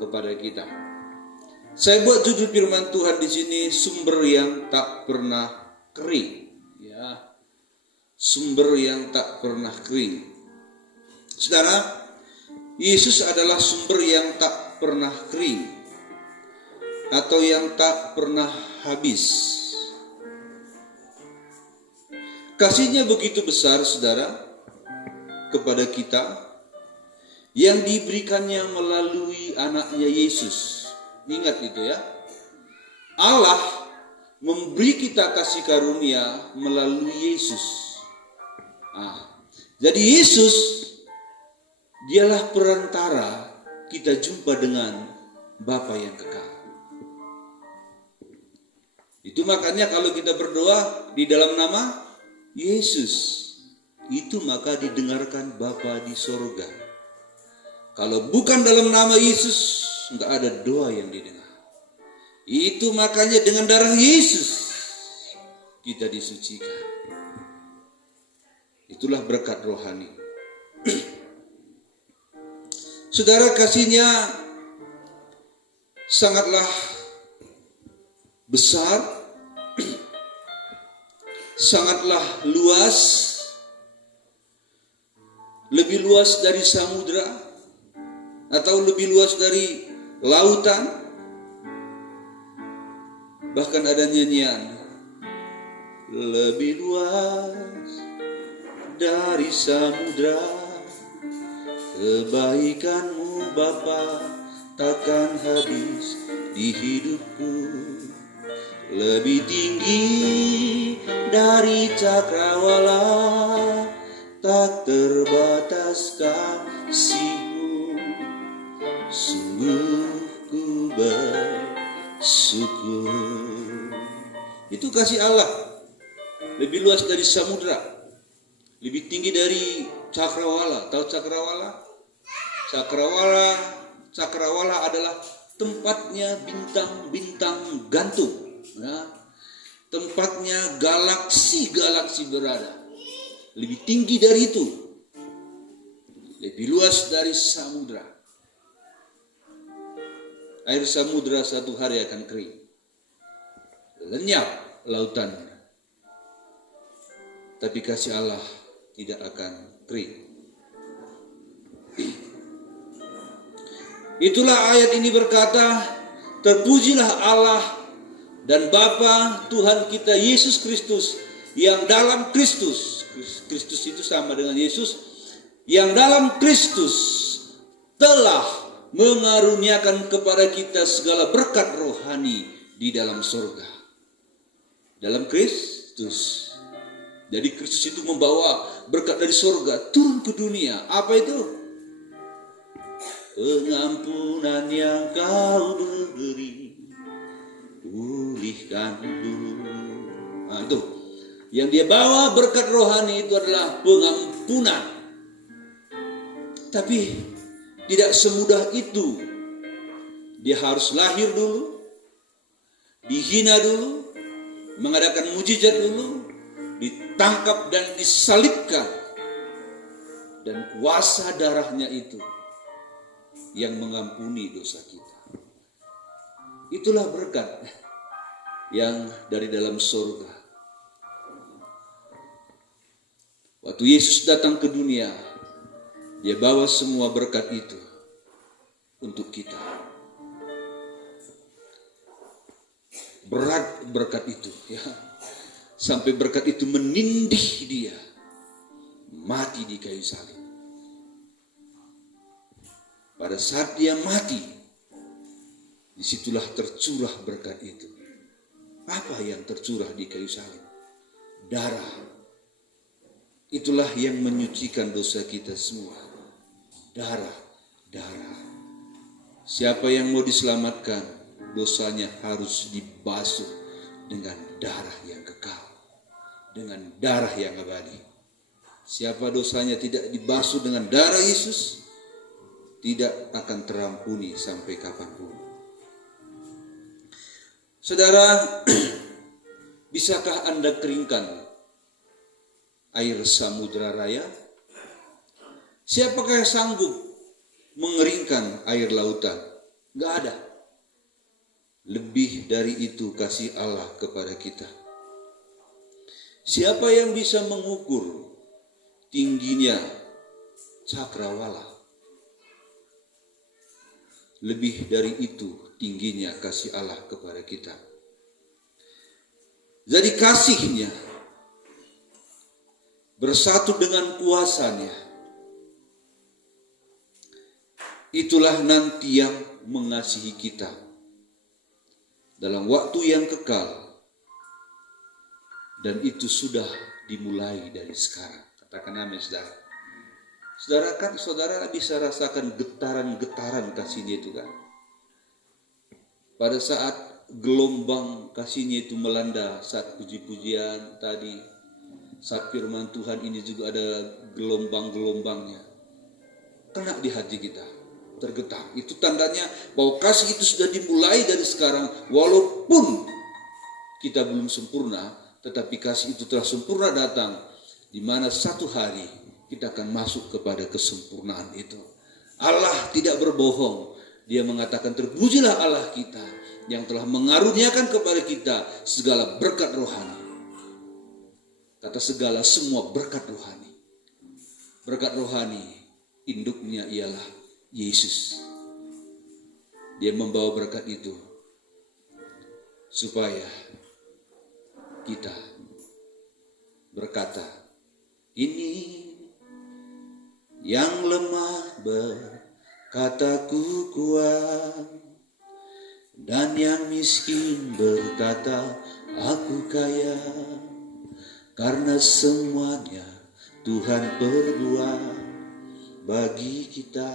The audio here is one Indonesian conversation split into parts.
kepada kita. Saya buat judul firman Tuhan di sini, sumber yang tak pernah kering. Ya, sumber yang tak pernah kering. Saudara, Yesus adalah sumber yang tak pernah kering atau yang tak pernah habis. Kasihnya begitu besar, saudara, kepada kita yang diberikannya melalui anaknya Yesus. Ingat itu ya. Allah memberi kita kasih karunia melalui Yesus. Jadi Yesus dialah perantara kita jumpa dengan Bapa yang kekal. Itu makanya kalau kita berdoa di dalam nama Yesus, itu maka didengarkan Bapa di sorga. Kalau bukan dalam nama Yesus, enggak ada doa yang didengar. Itu makanya dengan darah Yesus kita disucikan. Itulah berkat rohani. Saudara, kasihnya sangatlah besar, sangatlah luas, lebih luas dari samudra atau lebih luas dari lautan. Bahkan ada nyanyian, lebih luas dari samudra, kebaikanmu Bapa takkan habis di hidupku. Lebih tinggi dari cakrawala, tak terbatas kasih-Mu. Sungguh ku bersyukur. Itu kasih Allah. Lebih luas dari samudra, lebih tinggi dari cakrawala. Tahu cakrawala? Cakrawala adalah tempatnya bintang-bintang gantung. Ya, tempatnya galaksi-galaksi berada. Lebih tinggi dari itu, lebih luas dari samudra. Air samudra satu hari akan kering, lenyap lautannya. Tapi kasih Allah tidak akan kering. Itulah ayat ini berkata, terpujilah Allah dan Bapa Tuhan kita Yesus Kristus, yang dalam Kristus itu sama dengan Yesus, yang dalam Kristus telah mengaruniakan kepada kita segala berkat rohani di dalam surga. Dalam Kristus. Jadi Kristus itu membawa berkat dari surga turun ke dunia. Apa itu? Pengampunan yang Kau beri, pulihkanku. Itu yang dia bawa berkat rohani itu adalah pengampunan. Tapi tidak semudah itu. Dia harus lahir dulu, dihina dulu, mengadakan mujizat dulu, ditangkap dan disalibkan, dan kuasa darahnya itu yang mengampuni dosa kita. Itulah berkat yang dari dalam surga. Waktu Yesus datang ke dunia, Dia bawa semua berkat itu untuk kita. Berat berkat itu, ya. Sampai berkat itu menindih Dia mati di kayu salib. Pada saat Dia mati, disitulah tercurah berkat itu. Apa yang tercurah di kayu salib? Darah. Itulah yang menyucikan dosa kita semua. Darah. Siapa yang mau diselamatkan, dosanya harus dibasuh dengan darah yang kekal, dengan darah yang abadi. Siapa dosanya tidak dibasuh dengan darah Yesus, tidak akan terampuni sampai kapanpun. Saudara, bisakah Anda keringkan air samudra raya? Siapakah yang sanggup mengeringkan air lautan? Nggak ada. Lebih dari itu kasih Allah kepada kita. Siapa yang bisa mengukur tingginya cakrawala? Lebih dari itu tingginya kasih Allah kepada kita. Jadi kasihnya bersatu dengan kuasanya, itulah nanti yang mengasihi kita dalam waktu yang kekal, dan itu sudah dimulai dari sekarang. Katakan amin, saudara. Saudara bisa rasakan getaran-getaran kasihnya itu kan. Pada saat gelombang kasihnya itu melanda, saat puji-pujian tadi, saat firman Tuhan ini juga ada gelombang-gelombangnya, kena di hati kita, tergetar. Itu tandanya bahwa kasih itu sudah dimulai dari sekarang. Walaupun kita belum sempurna, tetapi kasih itu telah sempurna datang, di mana satu hari kita akan masuk kepada kesempurnaan itu. Allah tidak berbohong. Dia mengatakan, terpujilah Allah kita yang telah mengaruniakan kepada kita segala berkat rohani. Kata segala, semua berkat rohani. Berkat rohani, induknya ialah Yesus. Dia membawa berkat itu supaya kita berkata, ini yang lemah berkataku kuat, dan yang miskin berkata aku kaya, karena semuanya Tuhan perbuat bagi kita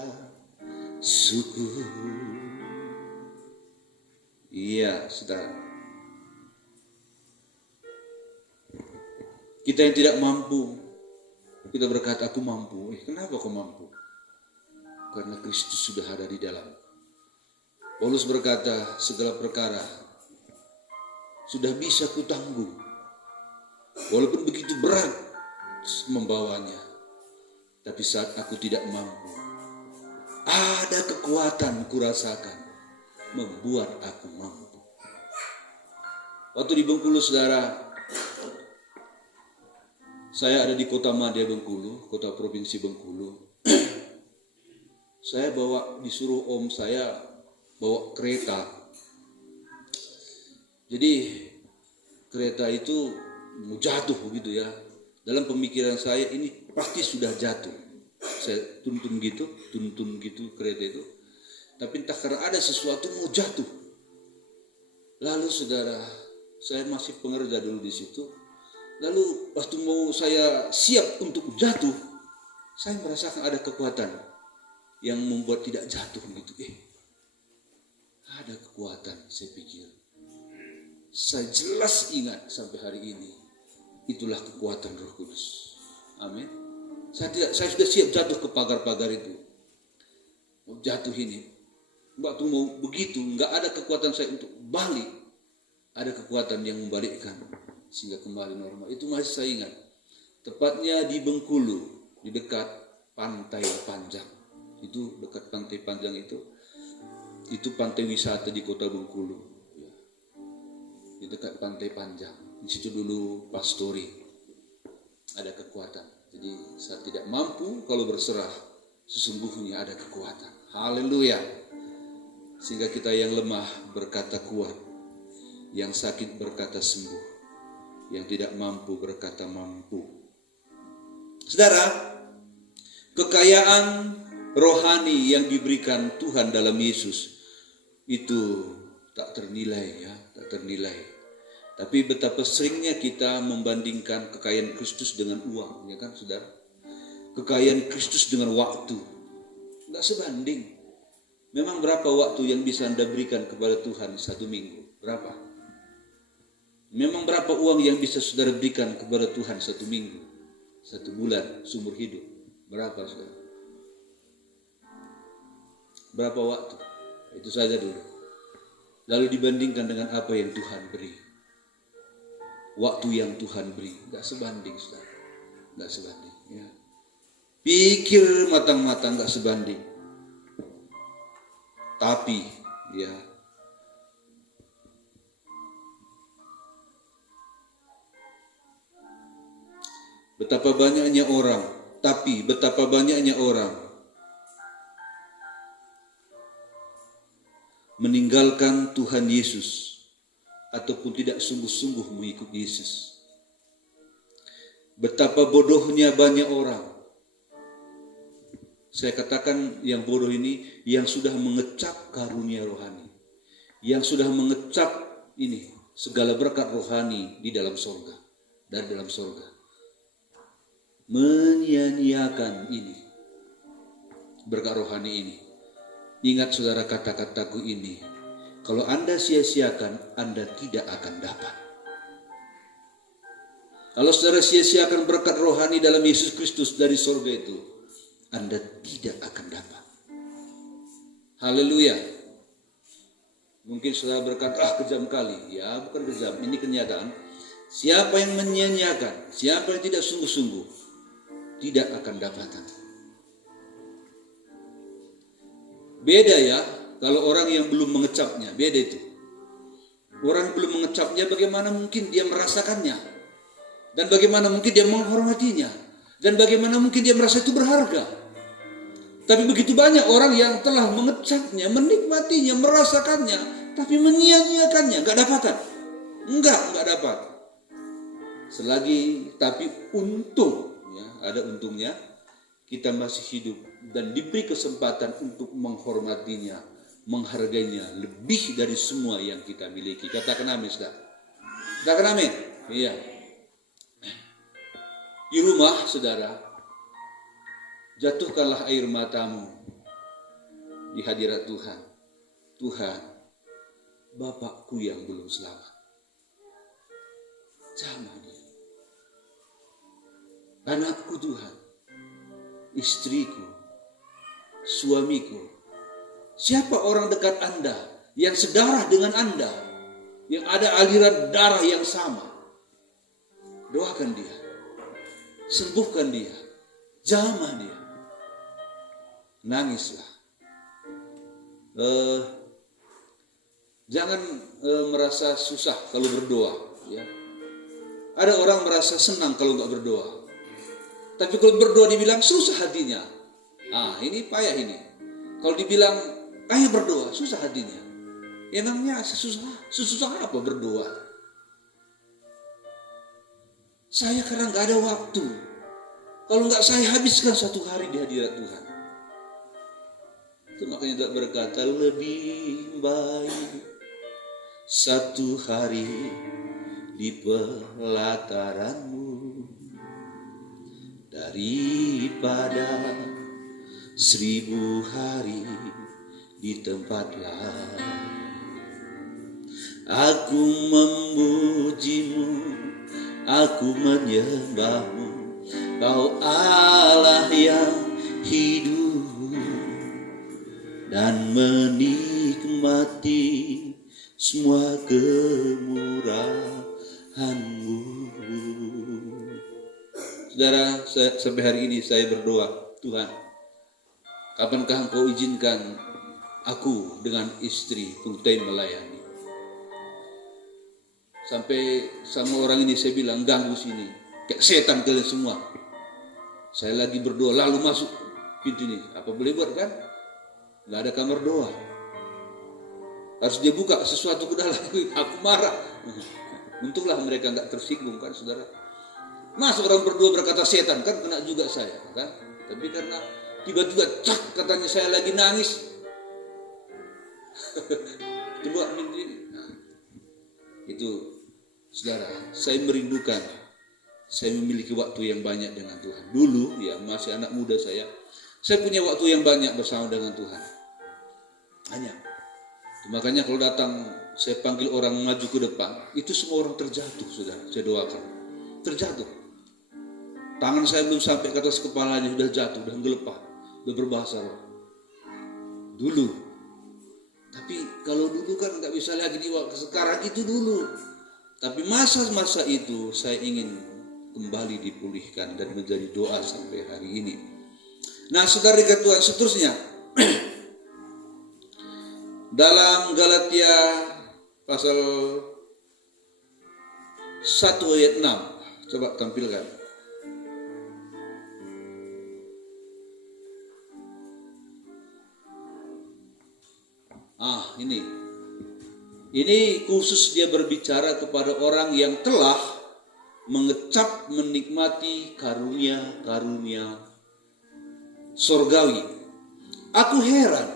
syukur. Iya, saudara. Kita yang tidak mampu, kita berkata aku mampu. Kenapa kau mampu? Karena Kristus sudah ada di dalam. Paulus berkata, segala perkara sudah bisa kutanggung, walaupun begitu berat membawanya. Tapi saat aku tidak mampu, ada kekuatan kurasakan membuat aku mampu. Waktu di Bengkulu, saudara, saya ada di kota Madya Bengkulu, kota provinsi Bengkulu. Saya disuruh om saya bawa kereta. Jadi kereta itu mau jatuh begitu ya. Dalam pemikiran saya ini pasti sudah jatuh. Saya tuntun gitu kereta itu. Tapi entah karena ada sesuatu mau jatuh. Lalu saudara, saya masih pengerja dulu di situ. Lalu waktu mau saya siap untuk jatuh, saya merasakan ada kekuatan yang membuat tidak jatuh gitu. Ada kekuatan, saya pikir. Saya jelas ingat sampai hari ini. Itulah kekuatan Roh Kudus. Amin. Saya sudah siap jatuh ke pagar-pagar itu. Mau jatuh ini. Waktu mau begitu, nggak ada kekuatan saya untuk balik. Ada kekuatan yang membalikkan sehingga kembali normal. Itu masih saya ingat. Tepatnya di Bengkulu, di dekat Pantai Panjang. Itu dekat Pantai Panjang itu pantai wisata di kota Bengkulu. Di dekat Pantai Panjang. Di situ dulu pastori. Ada kekuatan. Jadi saya tidak mampu, kalau berserah sesungguhnya ada kekuatan. Haleluya. Sehingga kita yang lemah berkata kuat, yang sakit berkata sembuh, yang tidak mampu berkata mampu. Saudara, kekayaan rohani yang diberikan Tuhan dalam Yesus itu tak ternilai ya, tak ternilai. Tapi betapa seringnya kita membandingkan kekayaan Kristus dengan uang, ya kan saudara? Kekayaan Kristus dengan waktu, enggak sebanding. Memang berapa waktu yang bisa Anda berikan kepada Tuhan satu minggu? Berapa? Memang berapa uang yang bisa saudara berikan kepada Tuhan satu minggu, satu bulan, seumur hidup? Berapa saudara? Berapa waktu? Itu saja dulu. Lalu dibandingkan dengan apa yang Tuhan beri. Waktu yang Tuhan beri, gak sebanding saudara. Gak sebanding ya. Pikir matang-matang gak sebanding. Tapi Ya. Betapa banyaknya orang meninggalkan Tuhan Yesus ataupun tidak sungguh-sungguh mengikuti Yesus. Betapa bodohnya banyak orang. Saya katakan yang bodoh ini yang sudah mengecap karunia rohani, yang sudah mengecap ini segala berkat rohani di dalam sorga, dari dalam sorga. Menyia-nyiakan ini, berkat rohani ini. Ingat saudara kata-kataku ini, kalau Anda sia-siakan, Anda tidak akan dapat. Kalau saudara sia-siakan berkat rohani dalam Yesus Kristus dari sorga itu, Anda tidak akan dapat. Haleluya. Mungkin saudara berkata, kejam kali. Ya, bukan kejam, ini kenyataan. Siapa yang menyia-nyiakan, siapa yang tidak sungguh-sungguh, tidak akan dapatan. Beda ya, kalau orang yang belum mengecapnya, beda itu. Orang belum mengecapnya, bagaimana mungkin dia merasakannya? Dan bagaimana mungkin dia menghormatinya? Dan bagaimana mungkin dia merasa itu berharga? Tapi begitu banyak orang yang telah mengecapnya, menikmatinya, merasakannya, tapi menyia-nyiakannya, gak dapatan. Enggak dapat. Selagi, tapi untung, ya, ada untungnya, kita masih hidup dan diberi kesempatan untuk menghormatinya, menghargainya lebih dari semua yang kita miliki. Katakan amin, saudara. Katakan amin. Iya. Di rumah, saudara, jatuhkanlah air matamu di hadirat Tuhan. Tuhan, Bapakku yang belum selamat, jamah dia. Anakku Tuhan, istriku, suamiku, siapa orang dekat Anda yang sedarah dengan Anda, yang ada aliran darah yang sama, doakan dia, sembuhkan dia, jamah dia, nangislah. Jangan merasa susah kalau berdoa. Ya. Ada orang merasa senang kalau nggak berdoa. Tapi kalau berdoa dibilang susah hatinya. Ini payah ini. Kalau dibilang, ayo berdoa, susah hatinya. Emangnya susah apa berdoa? Saya karena nggak ada waktu. Kalau nggak saya habiskan satu hari di hadirat Tuhan. Itu makanya tidak berkata lebih baik satu hari di pelataranmu daripada 1000 hari di tempat lain. Aku memujimu, aku menyembahmu, Kau Allah yang hidup, dan menikmati semua kemurahan-Mu. Saudara, sampai hari ini saya berdoa, Tuhan, kapankah Engkau izinkan aku dengan istri full time melayani? Sampai sama orang ini saya bilang, ganggu sini, kayak setan kalian semua. Saya lagi berdoa, lalu masuk pintu ini, apa boleh buat kan? Gak ada kamar doa. Harus dia buka sesuatu ke dalam, aku marah. Untunglah mereka gak tersinggung kan, saudara. Masa orang berdoa berkata setan, kan kena juga saya kan. Tapi karena tiba-tiba cak katanya saya lagi nangis. Coba ini. Itu saudara, saya merindukan saya memiliki waktu yang banyak dengan Tuhan. Dulu ya masih anak muda saya punya waktu yang banyak bersama dengan Tuhan. Hanya. Makanya kalau datang saya panggil orang maju ke depan, itu semua orang terjatuh, saudara. Saya doakan. Terjatuh. Tangan saya belum sampai ke atas kepalanya, sudah jatuh, sudah gelepar, sudah berbahasa roh. Dulu. Tapi kalau dulu kan nggak bisa lagi di waktu sekarang, itu dulu. Tapi masa-masa itu saya ingin kembali dipulihkan dan menjadi doa sampai hari ini. Nah, saudara dekat Tuhan, seterusnya dalam Galatia pasal 1 ayat 6. Coba tampilkan. Ini khusus dia berbicara kepada orang yang telah mengecap menikmati karunia-karunia sorgawi. Aku heran.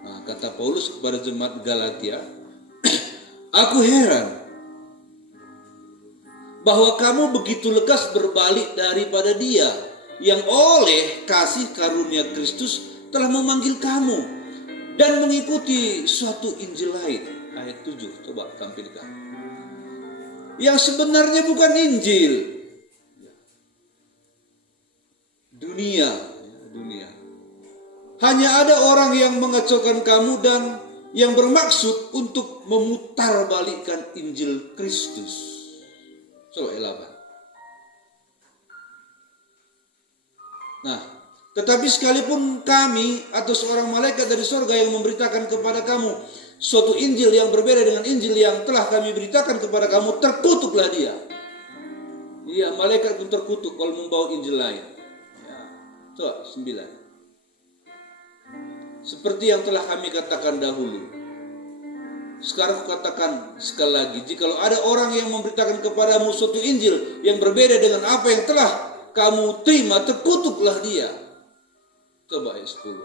Nah, kata Paulus kepada jemaat Galatia, aku heran bahwa kamu begitu lekas berbalik daripada Dia yang oleh kasih karunia Kristus telah memanggil kamu dan mengikuti suatu Injil lain. Ayat 7, coba tampilkan. Yang sebenarnya bukan Injil. Dunia. Hanya ada orang yang mengacaukan kamu dan yang bermaksud untuk memutarbalikkan Injil Kristus. Coba elaban. Nah, tetapi sekalipun kami atau seorang malaikat dari surga yang memberitakan kepada kamu suatu Injil yang berbeda dengan Injil yang telah kami beritakan kepada kamu, terkutuklah dia. Iya, malaikat pun terkutuk kalau membawa Injil lain. Ya. Coba 9. Seperti yang telah kami katakan dahulu. Sekarang katakan sekali lagi, jikalau ada orang yang memberitakan kepadamu suatu Injil yang berbeda dengan apa yang telah kamu terima, terkutuklah dia. Coba ayat 10.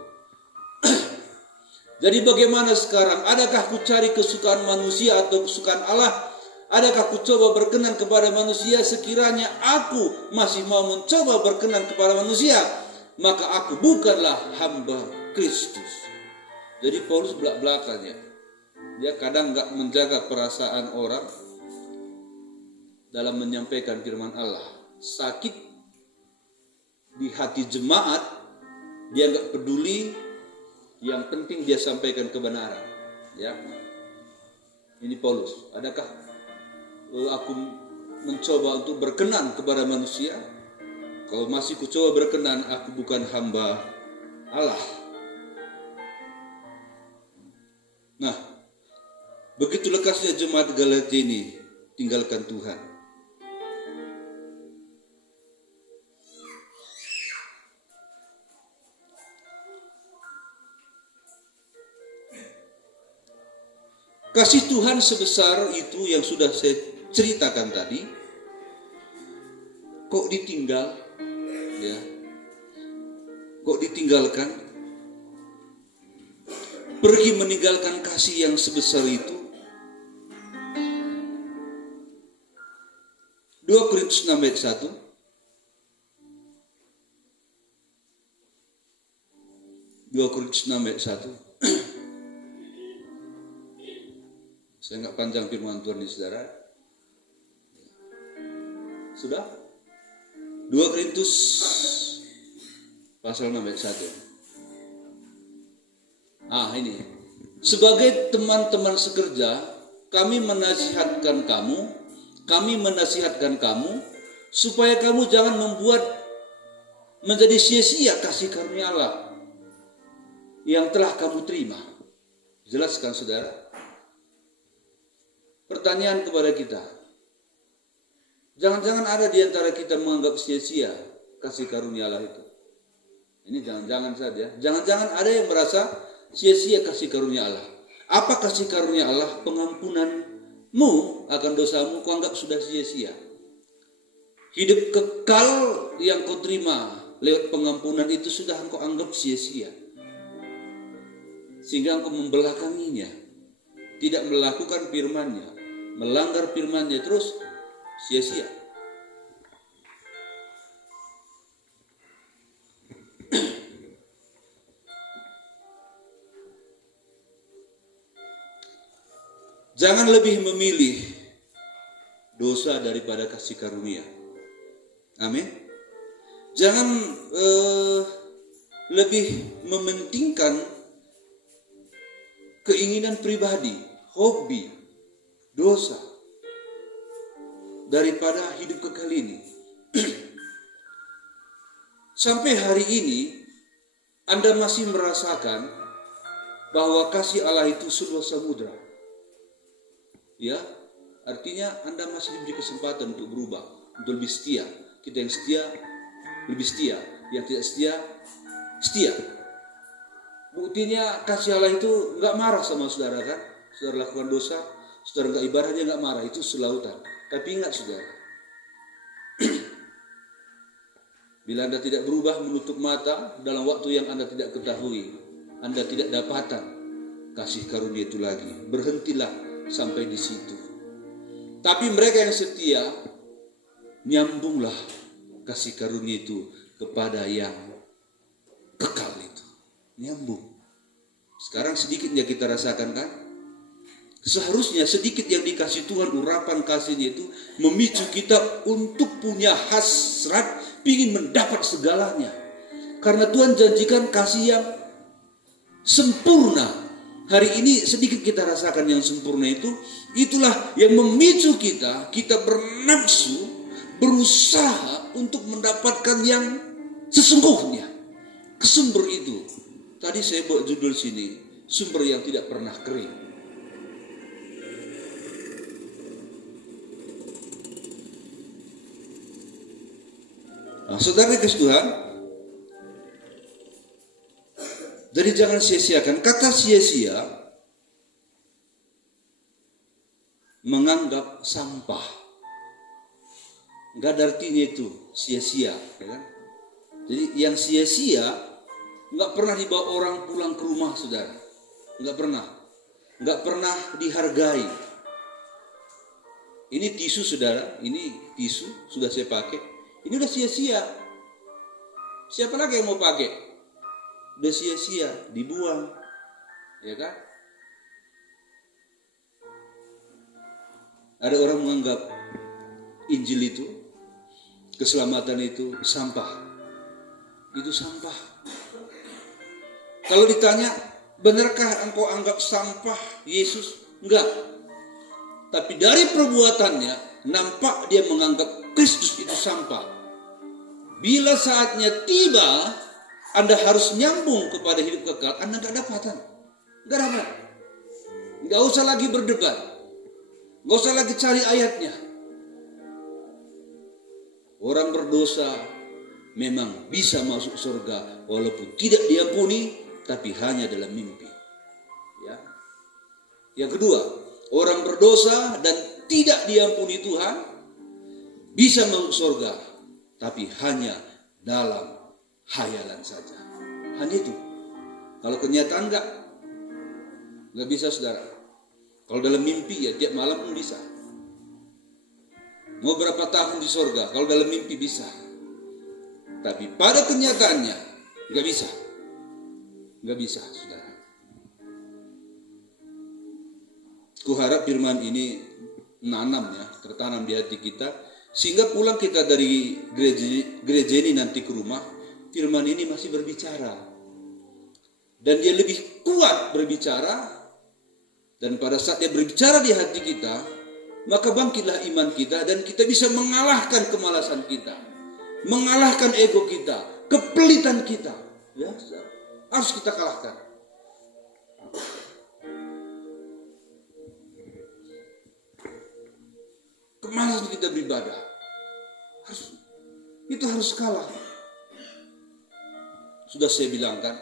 Jadi bagaimana sekarang? Adakah ku cari kesukaan manusia atau kesukaan Allah? Adakah ku coba berkenan kepada manusia? Sekiranya aku masih mau mencoba berkenan kepada manusia, maka aku bukanlah hamba Kristus. Jadi Paulus belak-belakannya. Dia kadang gak menjaga perasaan orang dalam menyampaikan firman Allah. Sakit di hati jemaat, dia gak peduli. Yang penting dia sampaikan kebenaran. Ya, ini Paulus. Adakah aku mencoba untuk berkenan kepada manusia? Kalau masih kucoba berkenan, aku bukan hamba Allah. Nah, begitu lekasnya jemaat Galatia ini tinggalkan Tuhan. Kasih Tuhan sebesar itu yang sudah saya ceritakan tadi, kok ditinggal, ya? Kok ditinggalkan? Pergi meninggalkan kasih yang sebesar itu. 2 Korintus 6 ayat 1. 2 Korintus 6 ayat 1. Saya nggak panjang firman Tuhan di saudara. Sudah? 2 Korintus pasal 6 ayat 1. Ini. Sebagai teman-teman sekerja, kami menasihatkan kamu supaya kamu jangan membuat menjadi sia-sia kasih karunia Allah yang telah kamu terima. Jelaskan saudara. Pertanyaan kepada kita, jangan-jangan ada di antara kita menganggap sia-sia kasih karunia Allah itu. Ini jangan-jangan saja. Jangan-jangan ada yang merasa sia-sia kasih karunia Allah. Apa kasih karunia Allah? Pengampunanmu akan dosamu kau anggap sudah sia-sia. Hidup kekal yang kau terima lewat pengampunan itu sudah engkau anggap sia-sia. Sehingga engkau membelakanginya, tidak melakukan firman-Nya, melanggar firman-Nya terus sia-sia. Jangan lebih memilih dosa daripada kasih karunia. Amin. Jangan lebih mementingkan keinginan pribadi, hobi, dosa daripada hidup kekal ini. Sampai hari ini Anda masih merasakan bahwa kasih Allah itu seluas samudra. Ya, artinya Anda masih diberi kesempatan untuk berubah, untuk lebih setia. Kita yang setia lebih setia, yang tidak setia setia. Buktinya kasih Allah itu nggak marah sama saudara kan? Saudara lakukan dosa, saudara nggak ibadah, dia nggak marah, itu selautan. Tapi ingat saudara, bila Anda tidak berubah, menutup mata dalam waktu yang Anda tidak ketahui, Anda tidak dapatkan kasih karunia itu lagi. Berhentilah sampai di situ. Tapi mereka yang setia, nyambunglah kasih karunia itu kepada yang kekal itu. Nyambung. Sekarang sedikit yang kita rasakan kan? Seharusnya sedikit yang dikasih Tuhan, urapan kasihnya itu memicu kita untuk punya hasrat, ingin mendapat segalanya. Karena Tuhan janjikan kasih yang sempurna. Hari ini sedikit kita rasakan yang sempurna itu, itulah yang memicu kita bernafsu, berusaha untuk mendapatkan yang sesungguhnya. Sumber itu, tadi saya buat judul sini, sumber yang tidak pernah kering. Nah, saudara kasih Tuhan, jadi jangan sia-siakan. Kata sia-sia menganggap sampah, nggak ada artinya itu sia-sia, ya kan? Jadi yang sia-sia nggak pernah dibawa orang pulang ke rumah, saudara, nggak pernah dihargai. Ini tisu, saudara, ini tisu sudah saya pakai. Ini udah sia-sia. Siapa lagi yang mau pakai? Udah sia-sia, dibuang. Ya kan? Ada orang menganggap Injil itu, keselamatan itu sampah. Itu sampah. Kalau ditanya, benarkah engkau anggap sampah Yesus? Enggak. Tapi dari perbuatannya, nampak dia menganggap Kristus itu sampah. Bila saatnya tiba, Anda harus nyambung kepada hidup kekal, Anda gak dapatan. Gak dapat. Gak usah lagi berdebat. Gak usah lagi cari ayatnya. Orang berdosa memang bisa masuk surga walaupun tidak diampuni, tapi hanya dalam mimpi. Ya. Yang kedua, orang berdosa dan tidak diampuni Tuhan bisa masuk surga, tapi hanya dalam hayalan saja. Hanya itu. Kalau kenyataan enggak bisa, saudara. Kalau dalam mimpi ya tiap malam pun bisa. Mau berapa tahun di surga? Kalau dalam mimpi bisa. Tapi pada kenyataannya enggak bisa. Enggak bisa, saudara. Kuharap firman ini tertanam di hati kita, sehingga pulang kita dari gereja ini nanti ke rumah, firman ini masih berbicara. Dan dia lebih kuat berbicara, dan pada saat dia berbicara di hati kita, maka bangkitlah iman kita, dan kita bisa mengalahkan kemalasan kita, mengalahkan ego kita, kepelitan kita. Ya, harus kita kalahkan. Kemalasan kita beribadah, itu harus kalah. Sudah saya bilang kan,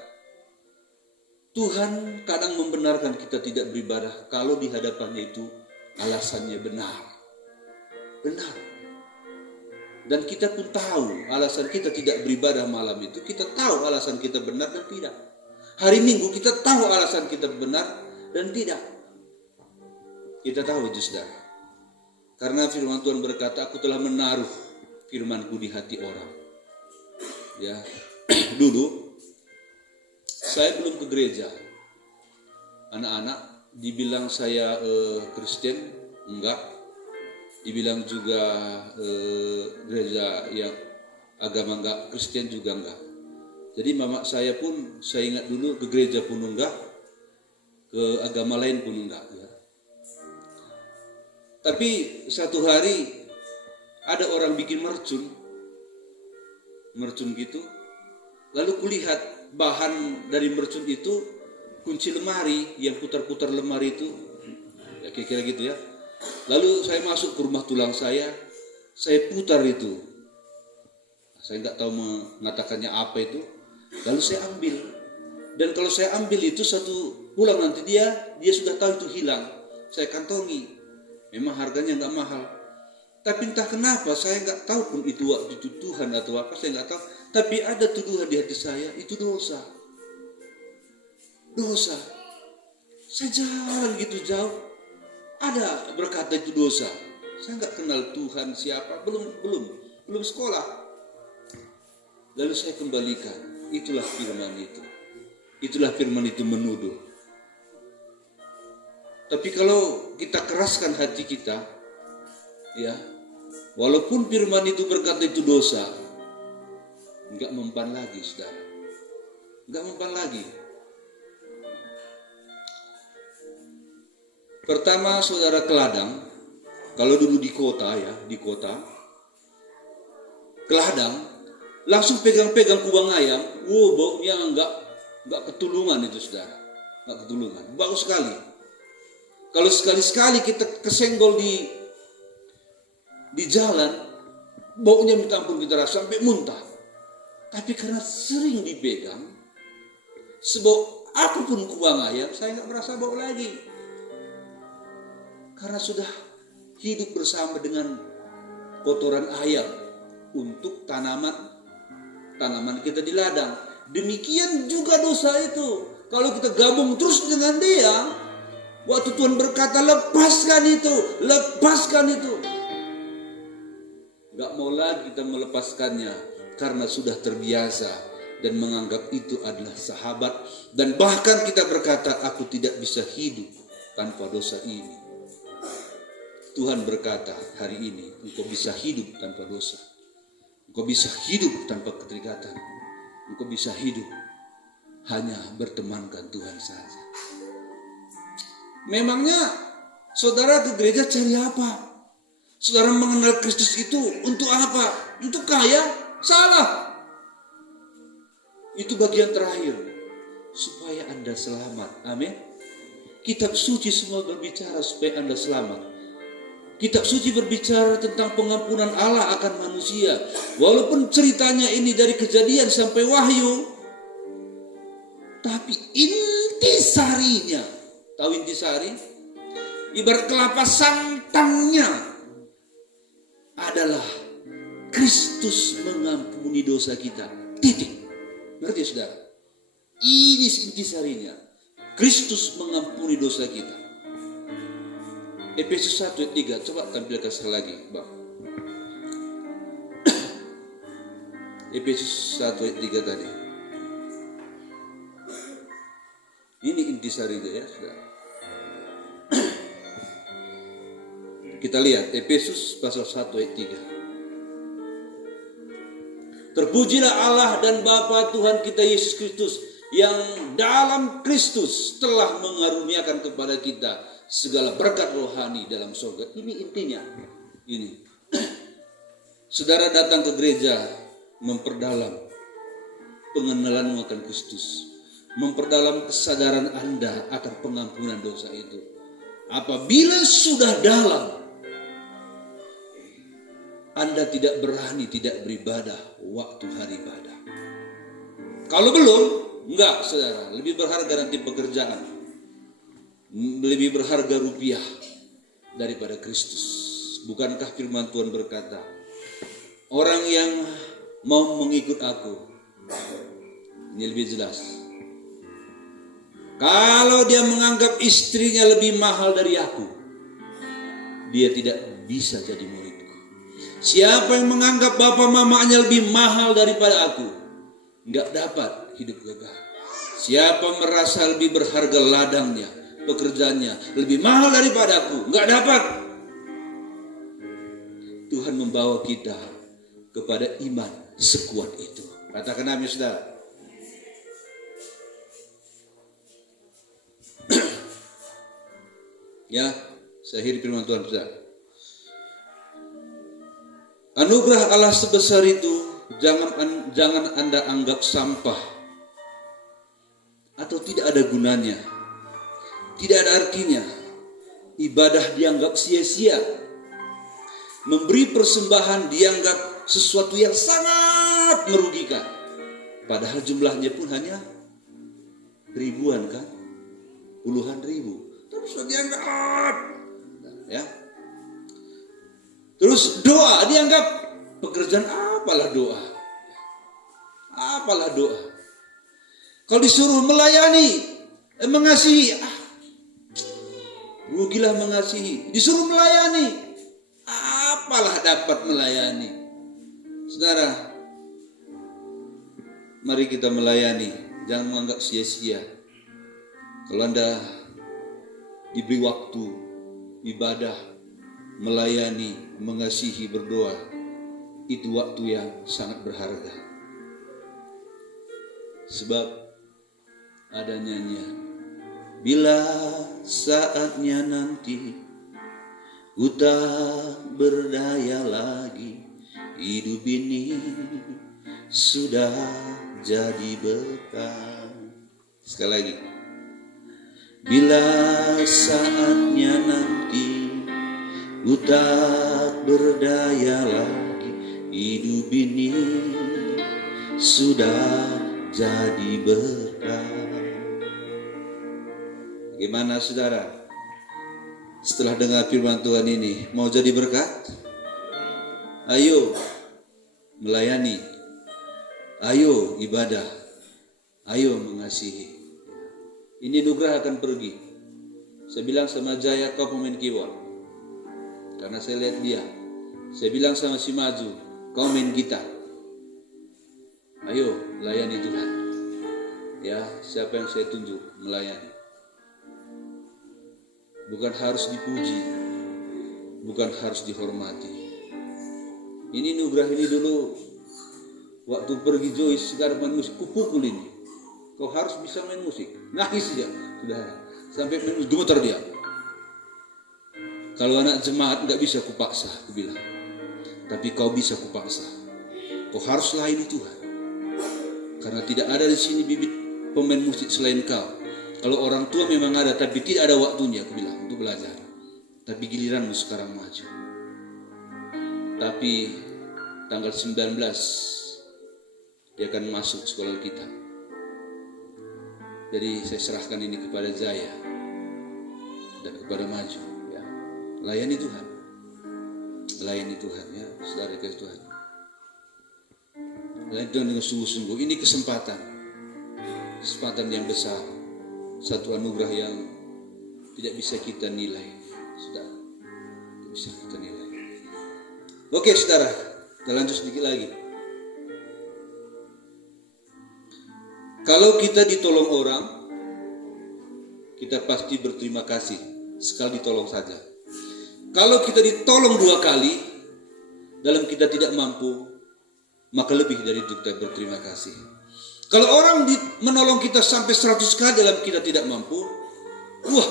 Tuhan kadang membenarkan kita tidak beribadah kalau di hadapannya itu alasannya benar. Dan kita pun tahu alasan kita tidak beribadah malam itu, kita tahu alasan kita benar dan tidak. Hari Minggu kita tahu alasan kita benar dan tidak. Kita tahu itu, saudara. Karena firman Tuhan berkata, aku telah menaruh firmanku di hati orang. Ya, dulu saya belum ke gereja. Anak-anak dibilang saya Kristen, enggak. Dibilang juga gereja yang agama enggak, Kristen juga enggak. Jadi mama saya pun, saya ingat dulu ke gereja pun enggak, ke agama lain pun enggak. Ya. Tapi satu hari ada orang bikin mercun gitu. Lalu kulihat bahan dari mercun itu kunci lemari, yang putar-putar lemari itu, ya kira-kira gitu ya. Lalu saya masuk ke rumah tulang saya putar itu. Saya nggak tahu mengatakannya apa itu. Lalu saya ambil. Dan kalau saya ambil itu satu pulang nanti dia sudah tahu itu hilang. Saya kantongi. Memang harganya nggak mahal. Tapi entah kenapa saya nggak tahu pun itu waktu itu Tuhan atau apa, saya nggak tahu. Tapi ada tuduhan di hati saya, itu dosa. Dosa. Saya jalan gitu jauh, ada berkata itu dosa. Saya nggak kenal Tuhan siapa, belum sekolah. Lalu saya kembalikan, itulah firman itu. Itulah firman itu menuduh. Tapi kalau kita keraskan hati kita, ya, walaupun firman itu berkata itu dosa, enggak mempan lagi, saudara. Enggak mempan lagi. Pertama, saudara, ke ladang. Kalau dulu di kota, ke ladang, langsung pegang-pegang kubang ayam. Baunya enggak ketulungan itu, saudara. Enggak ketulungan. Bagus sekali. Kalau sekali-sekali kita kesenggol di jalan, baunya minta ampun kita rasa sampai muntah. Tapi karena sering dipegang, sebau apapun kubang ayam, saya nggak merasa bau lagi. Karena sudah hidup bersama dengan kotoran ayam untuk tanaman kita di ladang. Demikian juga dosa itu. Kalau kita gabung terus dengan dia, waktu Tuhan berkata lepaskan itu. Gak mau lagi kita melepaskannya karena sudah terbiasa dan menganggap itu adalah sahabat. Dan bahkan kita berkata, aku tidak bisa hidup tanpa dosa ini. Tuhan berkata hari ini, engkau bisa hidup tanpa dosa. Engkau bisa hidup tanpa keterikatan. Engkau bisa hidup hanya bertemankan Tuhan saja. Memangnya saudara ke gereja cari apa? Saudara mengenal Kristus itu untuk apa? Untuk kaya? Salah. Itu bagian terakhir. Supaya Anda selamat. Amin. Kitab suci semua berbicara supaya Anda selamat. Kitab suci berbicara tentang pengampunan Allah akan manusia. Walaupun ceritanya ini dari Kejadian sampai Wahyu, tapi intisarinya, tahu intisari? Ibarat kelapa santannya adalah Kristus mengampuni dosa kita. Titik. Ngerti saudara? Ini intisarinya. Kristus mengampuni dosa kita. Efesus 1 ayat 3, coba tampilkan sekali lagi, Bang. Efesus 1 ayat 3 tadi. Ini intisarinya ya, saudara. Kita lihat Efesus pasal 1 ayat 3. Terpujilah Allah dan Bapa Tuhan kita Yesus Kristus, yang dalam Kristus telah mengaruniakan kepada kita segala berkat rohani dalam surga. Ini intinya. Ini. Saudara datang ke gereja memperdalam pengenalan akan Kristus, memperdalam kesadaran Anda akan pengampunan dosa itu. Apabila sudah dalam, Anda tidak berani tidak beribadah waktu hari ibadah. Kalau belum, enggak, saudara. Lebih berharga nanti pekerjaan, lebih berharga rupiah daripada Kristus. Bukankah firman Tuhan berkata, orang yang mau mengikut aku, ini lebih jelas, kalau dia menganggap istrinya lebih mahal dari aku, dia tidak bisa jadi muridku. Siapa yang menganggap bapak mamanya lebih mahal daripada aku, enggak dapat hidup kekal. Siapa merasa lebih berharga ladangnya, pekerjaannya lebih mahal daripada aku, enggak dapat. Tuhan membawa kita kepada iman sekuat itu. Katakan amin, saudara. Ya, saya akhiri firman Tuhan, saudara. Anugerah Allah sebesar itu jangan Anda anggap sampah. atau tidak ada gunanya, tidak ada artinya. Ibadah dianggap sia-sia. Memberi persembahan dianggap sesuatu yang sangat merugikan. Padahal jumlahnya pun hanya ribuan kan, puluhan ribu. Tapi sudah dianggap, ya. Terus doa dianggap pekerjaan apalah doa. Apalah doa. Kalau disuruh melayani, mengasihi, rugilah mengasihi. Disuruh melayani, apalah dapat melayani. Saudara, mari kita melayani, jangan menganggap sia-sia. Kalau Anda diberi waktu, ibadah, melayani, mengasihi, berdoa, itu waktu yang sangat berharga. Sebab ada nyanyian, bila saatnya nanti ku tak berdaya lagi, hidup ini sudah jadi bekal. Sekali lagi, bila saatnya nanti ku tak berdaya lagi, hidup ini sudah jadi berkah. Bagaimana saudara? Setelah dengar firman Tuhan ini, mau jadi berkat? Ayo melayani, ayo ibadah, ayo mengasihi. Ini nugrah akan pergi. Saya bilang sama Jaya, kau pemain keyboard, karena saya lihat dia. Saya bilang sama si Maju, kau main gitar. Ayo layani Tuhan. Ya, siapa yang saya tunjuk melayani. Bukan harus dipuji, bukan harus dihormati. Ini nugrah ini dulu waktu pergi Joyce sekarang main musik, pukul ini. Kau harus bisa main musik. Nangis dia, saudara. Sampai main musik, gemetar dia. Kalau anak jemaat nggak bisa kupaksa, aku bilang. Tapi kau bisa kupaksa. Kau harus layani Tuhan. Karena tidak ada di sini bibit pemain musik selain kau. Kalau orang tua memang ada, tapi tidak ada waktunya, aku bilang, untuk belajar. Tapi giliranmu sekarang maju. Tapi tanggal 19 dia akan masuk sekolah kita. Jadi saya serahkan ini kepada Jaya dan kepada Maju. Ya. Layani Tuhan. Layani Tuhan, ya, saudara kasih Tuhan. Layani Tuhan dengan sungguh-sungguh. Ini kesempatan yang besar. Satu anugerah yang tidak bisa kita nilai, saudara. Tidak bisa kita nilai. Oke, saudara, kita lanjut sedikit lagi. Kalau kita ditolong orang, kita pasti berterima kasih. Sekali ditolong saja. Kalau kita ditolong 2 kali, dalam kita tidak mampu, maka lebih dari itu kita berterima kasih. Kalau orang menolong kita sampai 100 kali dalam kita tidak mampu, wah,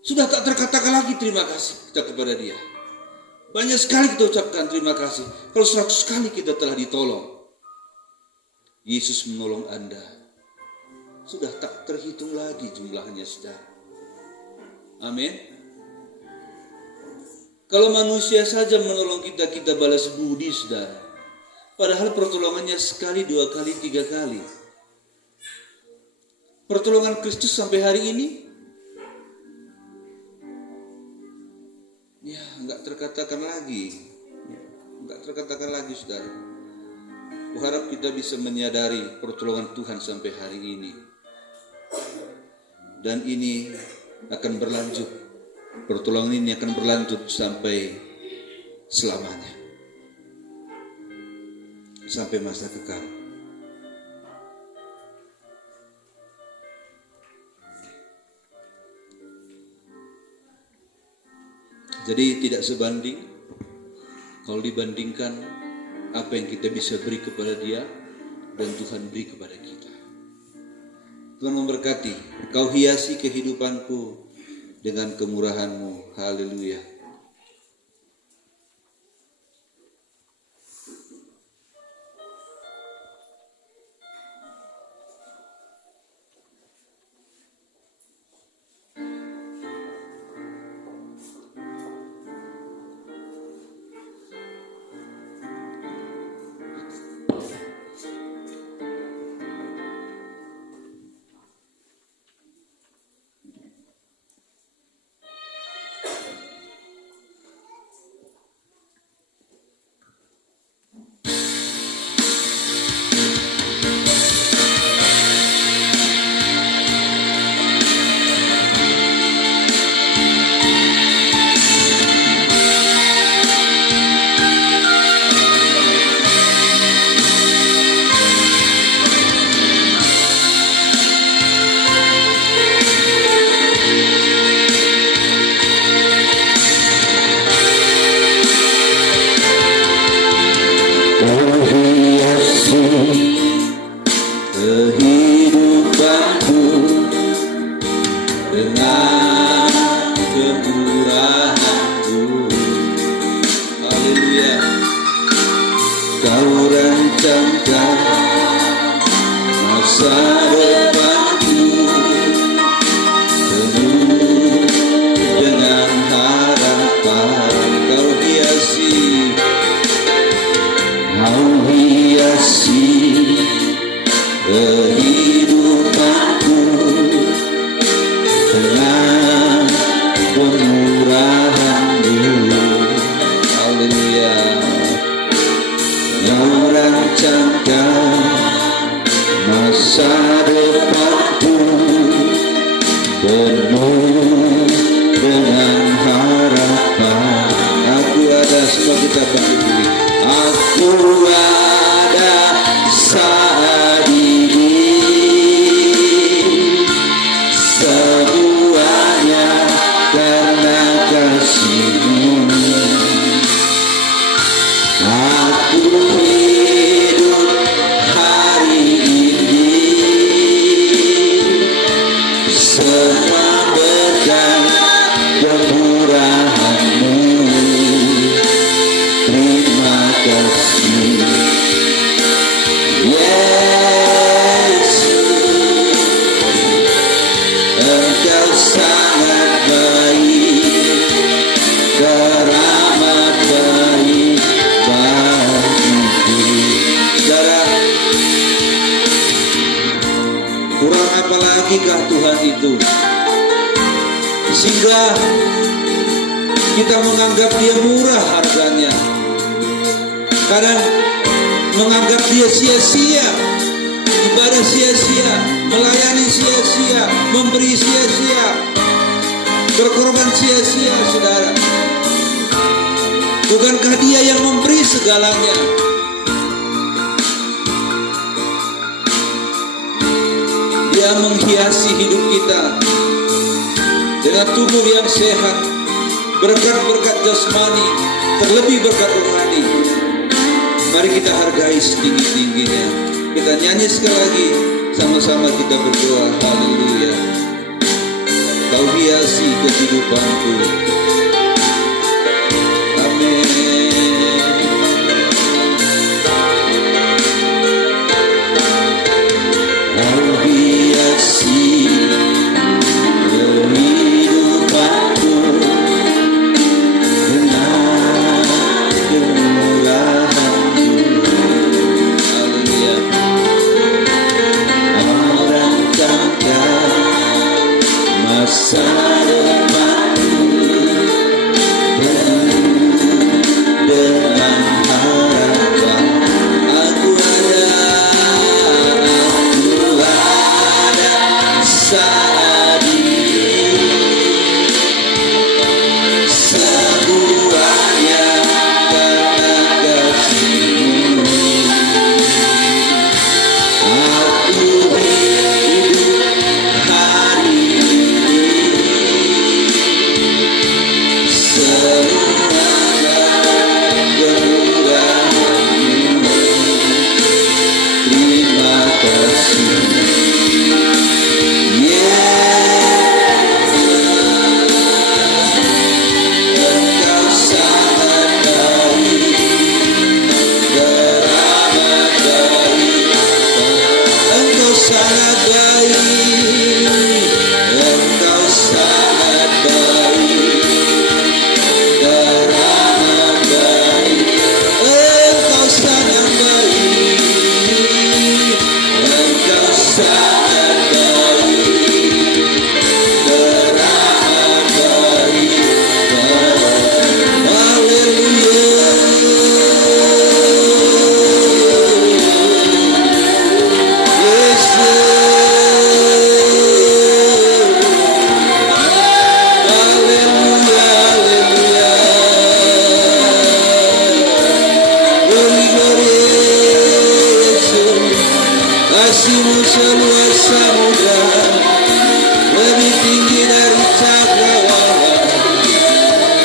sudah tak terkatakan lagi terima kasih kita kepada dia. Banyak sekali kita ucapkan terima kasih. Kalau 100 kali kita telah ditolong, Yesus menolong Anda, sudah tak terhitung lagi jumlahnya, saudara. Amin. Kalau manusia saja menolong kita, kita balas budi, saudara. Padahal pertolongannya sekali, 2 kali, 3 kali. Pertolongan Kristus sampai hari ini, ya, enggak terkatakan lagi. Enggak terkatakan lagi, saudara. Kuharap kita bisa menyadari pertolongan Tuhan sampai hari ini. Dan ini akan berlanjut. Pertolongan ini akan berlanjut sampai selamanya. Sampai masa kekal. Jadi tidak sebanding kalau dibandingkan apa yang kita bisa beri kepada dia dan Tuhan beri kepada kita. Tuhan memberkati. Kau hiasi kehidupanku dengan kemurahan-Mu. Haleluya. itu, sehingga kita menganggap dia murah harganya, karena menganggap dia sia-sia, ibadah sia-sia, melayani sia-sia, memberi sia-sia, berkorban sia-sia, saudara. Bukankah dia yang memberi segalanya? Dia menghiasi hidup kita dengan tubuh yang sehat, berkat-berkat jasmani, terlebih berkat rohani. Mari kita hargai setinggi-tingginya. Kita nyanyi sekali lagi, sama-sama kita berdoa. Haleluya. Kau hiasi kehidupanku. Amin. Kau hiasi kehidupanku dengan kemurahan-Mu. Haleluya. Arahkanlah masa depanku dengan harapan. Aku ada saat ini, semuanya karena kasih-Mu. Aku hidup hari ini, semuanya kemurahan-Mu. Terima kasih. Engkau sangat baik, teramat baik. Engkau sangat baik, Engkau sangat baik, teramat baik. Engkau sangat baik, Engkau sangat baik, teramat baik. Haleluya. Yesus. Haleluya, haleluya. Glory, glory, Yesus. Kasih-Mu seluas samudra, lebih tinggi dari cakrawala.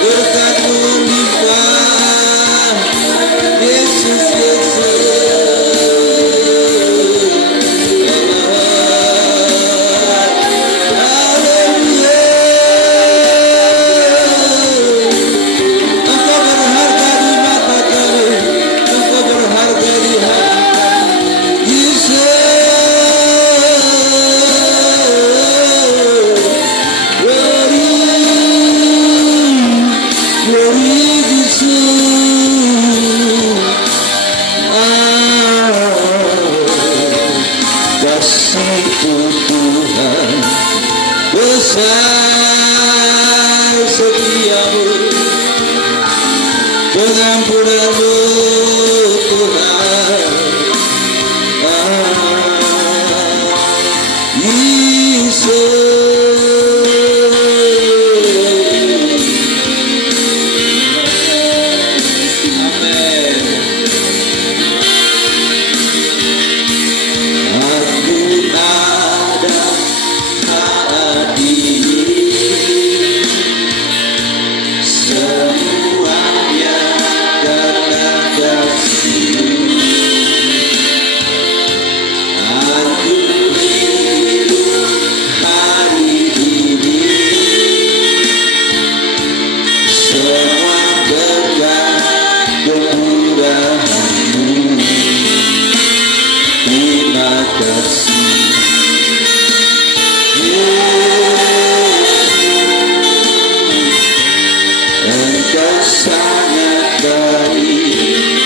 Berkat-Mu melimpah, Yesus, Yesus. Haleluya. Engkau berharga di mata kami, Engkau berharga di hati kami. Yesus. Glory, glory Jesus. Kasih-Mu Tuhan, besar setia-Mu, pengampunan-Mu Tuhan. Amin. Aku ada saat ini, semuanya karena kasih-Mu. Aku hidup hari ini, semua berkat kemurahan-Mu. Terima kasih. Engkau sangat baik,